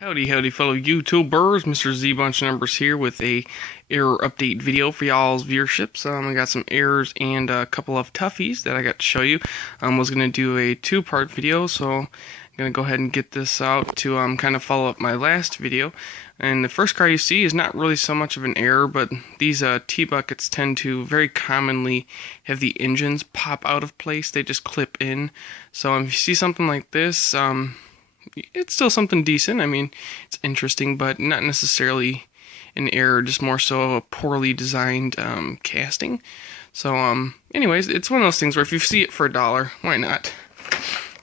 Howdy, howdy, fellow YouTubers. Mr. Z Bunch Numbers here with a error update video for y'all's viewerships. I got some errors and a couple of toughies that I got to show you. Was gonna do a two-part video, so I'm gonna go ahead and get this out to kind of follow up my last video. And the first car you see is not really so much of an error, but these T-buckets tend to very commonly have the engines pop out of place. They just clip in. So if you see something like this, it's still something decent. I mean, it's interesting, but not necessarily an error, just more so a poorly designed casting. So, anyways, it's one of those things where if you see it for $1, why not?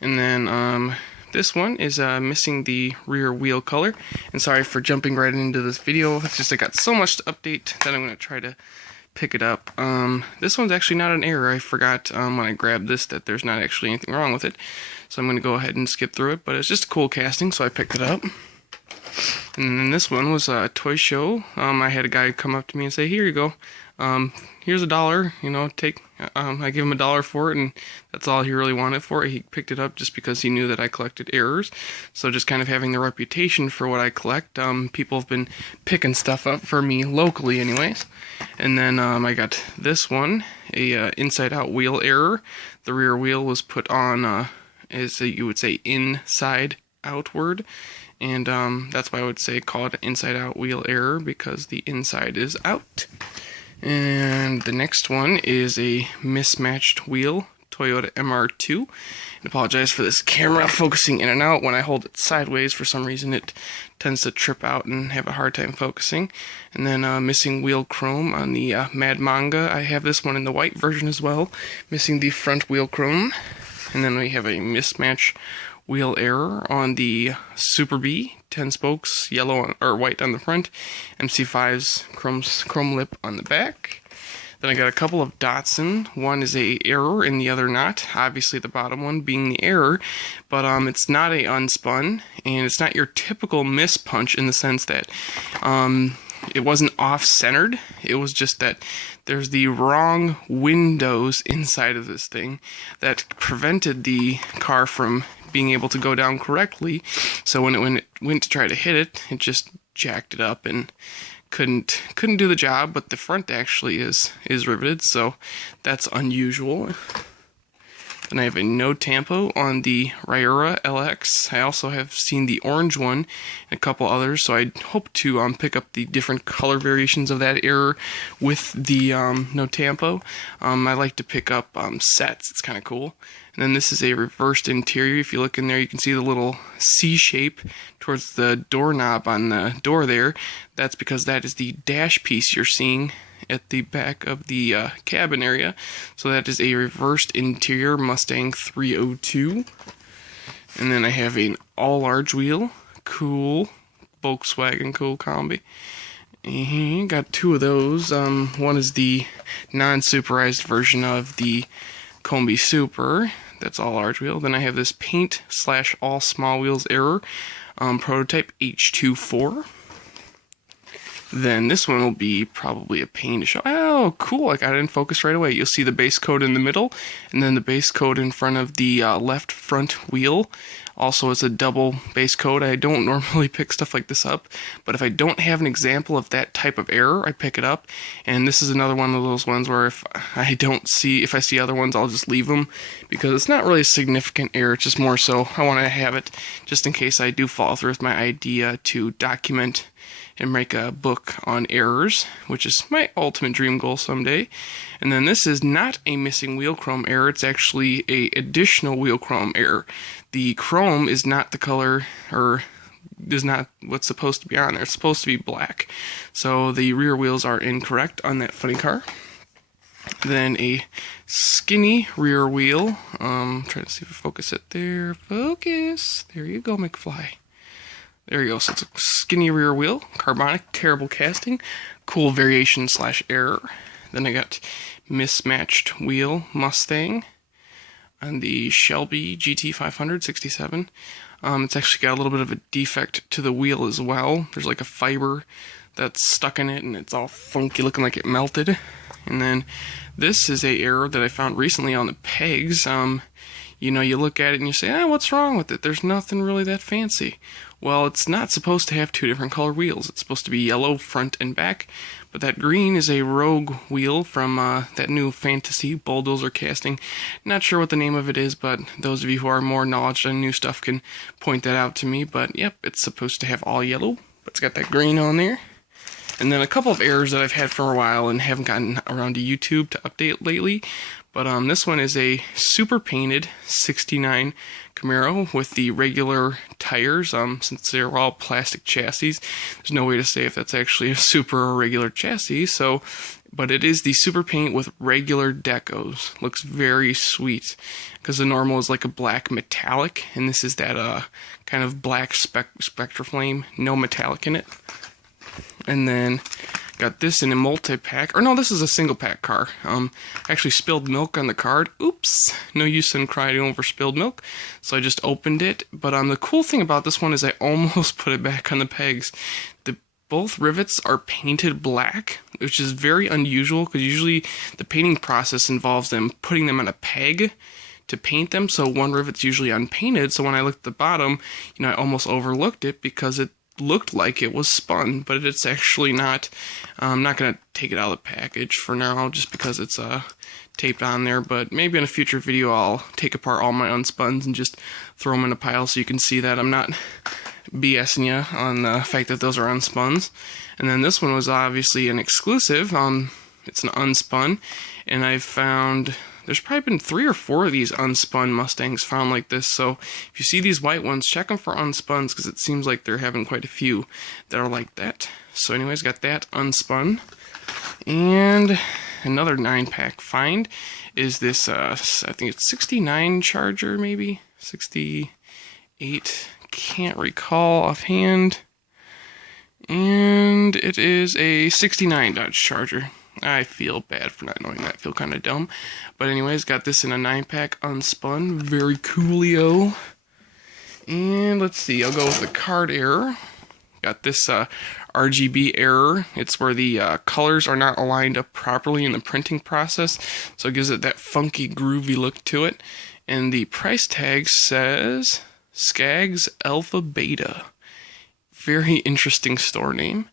And then, this one is missing the rear wheel color. And sorry for jumping right into this video. It's just I got so much to update that I'm going to try to pick it up. This one's actually not an error. I forgot when I grabbed this that there's not actually anything wrong with it. So I'm going to go ahead and skip through it, but it's just a cool casting, so I picked it up. And then this one was a toy show. I had a guy come up to me and say, "Here you go. Here's $1. You know, take." I gave him $1 for it, and that's all he really wanted for it. He picked it up just because he knew that I collected errors. So just kind of having the reputation for what I collect. People have been picking stuff up for me locally, anyways. And then I got this one, a inside-out wheel error. The rear wheel was put on, as you would say, inside outward. And that's why I would say call it an inside-out wheel error, because the inside is out. And the next one is a mismatched wheel, Toyota MR2. I apologize for this camera focusing in and out. When I hold it sideways, for some reason it tends to trip out and have a hard time focusing. And then missing wheel chrome on the Mad Manga. I have this one in the white version as well, missing the front wheel chrome. And then we have a mismatch wheel error on the Super B, 10 spokes, yellow or white on the front, MC5's chrome lip on the back. Then I got a couple of Datsun. One is a error and the other not. Obviously the bottom one being the error, but it's not a unspun, and it's not your typical miss punch in the sense that it wasn't off-centered. It was just that there's the wrong windows inside of this thing that prevented the car from being able to go down correctly. So when it went to try to hit it, it just jacked it up and couldn't do the job. But the front actually is riveted, so that's unusual. Then I have a no tampo on the Ryura LX. I also have seen the orange one and a couple others, so I hope to pick up the different color variations of that error with the no tampo. I like to pick up sets. It's kind of cool. And then this is a reversed interior. If you look in there, you can see the little C shape towards the doorknob on the door there. That's because that is the dash piece you're seeing at the back of the cabin area. So that is a reversed interior Mustang 302. And then I have an all large wheel, cool Volkswagen cool combi. Got two of those. One is the non-superized version of the Combi Super. That's all large wheel. Then I have this paint / all small wheels error, prototype H24. Then this one will be probably a pain to show. Oh, cool, I got it in focus right away. You'll see the base coat in the middle, and then the base coat in front of the left front wheel. Also, it's a double base coat. I don't normally pick stuff like this up, but if I don't have an example of that type of error, I pick it up. And this is another one of those ones where if I see other ones, I'll just leave them, because it's not really a significant error. It's just more so I want to have it just in case I do follow through with my idea to document and make a book on errors, which is my ultimate dream goal someday. And then this is not a missing wheel chrome error. It's actually a additional wheel chrome error. The chrome is not the color, or is not what's supposed to be on there. It's supposed to be black. So the rear wheels are incorrect on that funny car. Then a skinny rear wheel. Trying to see if I focus it there. Focus. There you go, McFly. There you go, so it's a skinny rear wheel, carbonic, terrible casting, cool variation / error. Then I got mismatched wheel Mustang on the Shelby GT500 67. It's actually got a little bit of a defect to the wheel as well. There's like a fiber that's stuck in it, and it's all funky looking like it melted. And then this is a error that I found recently on the pegs. You know, you look at it and you say, what's wrong with it? There's nothing really that fancy. Well, it's not supposed to have two different color wheels. It's supposed to be yellow front and back, but that green is a rogue wheel from that new fantasy bulldozer casting. Not sure what the name of it is, but those of you who are more knowledgeable on new stuff can point that out to me. But yep, it's supposed to have all yellow, but it's got that green on there. And then a couple of errors that I've had for a while and haven't gotten around to YouTube to update lately. But this one is a super painted 69 Camaro with the regular tires. Since they're all plastic chassis, there's no way to say if that's actually a super or regular chassis. So, but it is the super paint with regular decos. Looks very sweet because the normal is like a black metallic, and this is that kind of black Spectra Flame, no metallic in it. And then got this in a multi-pack, or no, this is a single-pack car. Actually spilled milk on the card. Oops, no use in crying over spilled milk. So I just opened it. But the cool thing about this one is I almost put it back on the pegs. Both rivets are painted black, which is very unusual because usually the painting process involves them putting them on a peg to paint them. So one rivet's usually unpainted. So when I looked at the bottom, I almost overlooked it because it looked like it was spun, but it's actually not. I'm not going to take it out of the package for now just because it's taped on there, but maybe in a future video I'll take apart all my unspuns and just throw them in a pile so you can see that I'm not BSing you on the fact that those are unspuns. And then this one was obviously an exclusive. It's an unspun, and I've found there's probably been 3 or 4 of these unspun Mustangs found like this, so if you see these white ones, check them for unspuns, because it seems like they're having quite a few that are like that. So anyways, got that unspun. And another 9-pack find is this, I think it's 69 Charger, maybe? 68, can't recall offhand. And it is a 69 Dodge Charger. I feel bad for not knowing that. I feel kind of dumb. But anyways, got this in a 9-pack unspun. Very coolio. And let's see, I'll go with the card error. Got this RGB error. It's where the colors are not aligned up properly in the printing process. So it gives it that funky, groovy look to it. And the price tag says Skaggs Alpha Beta. Very interesting store name.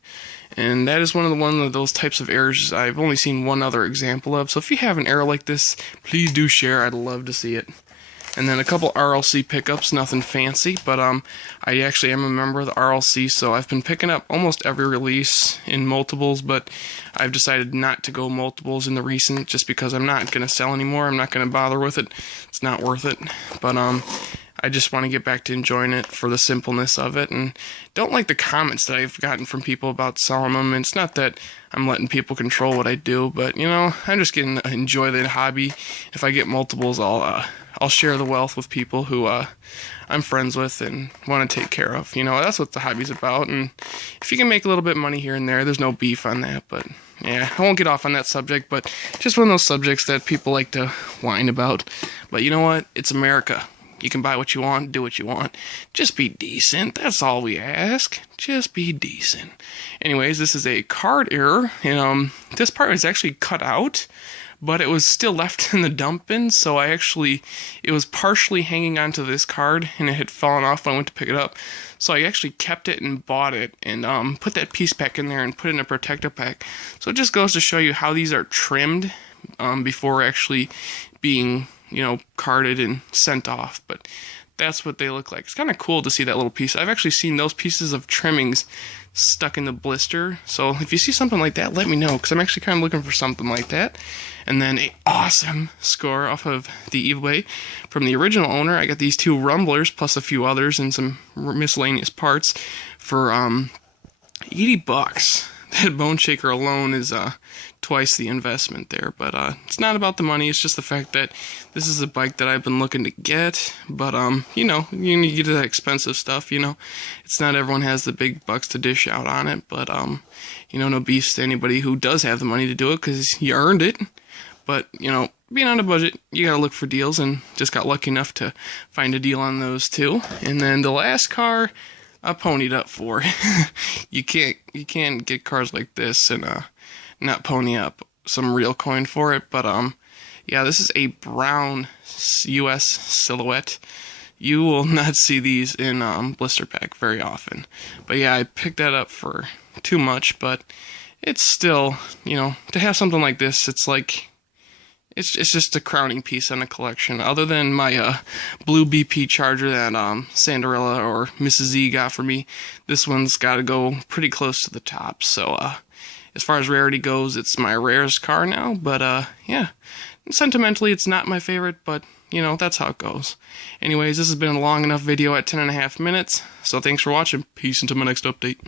And that is one of those types of errors I've only seen one other example of. So if you have an error like this, please do share. I'd love to see it. And then a couple RLC pickups, nothing fancy, but I actually am a member of the RLC, so I've been picking up almost every release in multiples, but I've decided not to go multiples in the recent just because I'm not going to sell anymore. I'm not going to bother with it. It's not worth it. But I just want to get back to enjoying it for the simpleness of it, and don't like the comments that I've gotten from people about selling them. And it's not that I'm letting people control what I do, but I'm just getting to enjoy the hobby. If I get multiples, I'll share the wealth with people who I'm friends with and want to take care of. That's what the hobby's about. And if you can make a little bit of money here and there, there's no beef on that. But yeah, I won't get off on that subject, but just one of those subjects that people like to whine about. But you know what? It's America. You can buy what you want, do what you want. Just be decent. That's all we ask. Just be decent. Anyways, this is a card error, and this part was actually cut out, but it was still left in the dump bin, so it was partially hanging onto this card, and it had fallen off when I went to pick it up. So I actually kept it and bought it, and put that piece back in there and put it in a protector pack. So it just goes to show you how these are trimmed before actually being carded and sent off. But that's what they look like. It's kind of cool to see that little piece. I've actually seen those pieces of trimmings stuck in the blister. So if you see something like that, let me know, because I'm actually kind of looking for something like that. And then an awesome score off of the eBay from the original owner. I got these 2 rumblers plus a few others and some miscellaneous parts for $80. That bone shaker alone is twice the investment there, but it's not about the money. It's just the fact that this is a bike that I've been looking to get, but you need to get that expensive stuff. It's not everyone has the big bucks to dish out on it, but no beefs to anybody who does have the money to do it, because you earned it. But being on a budget, you gotta look for deals, and just got lucky enough to find a deal on those too. And then the last car I ponied up for. You can't get cars like this and not pony up some real coin for it. But yeah, this is a brown US silhouette you will not see these in blister pack very often. But yeah, I picked that up for too much, but it's still, you know, to have something like this, it's like, it's just a crowning piece in a collection. Other than my blue BP charger that Cinderella or Mrs. Z got for me, this one's got to go pretty close to the top. So as far as rarity goes, it's my rarest car now. But yeah, sentimentally, it's not my favorite, but you know, that's how it goes. Anyways, this has been a long enough video at 10.5 minutes. So thanks for watching. Peace until my next update.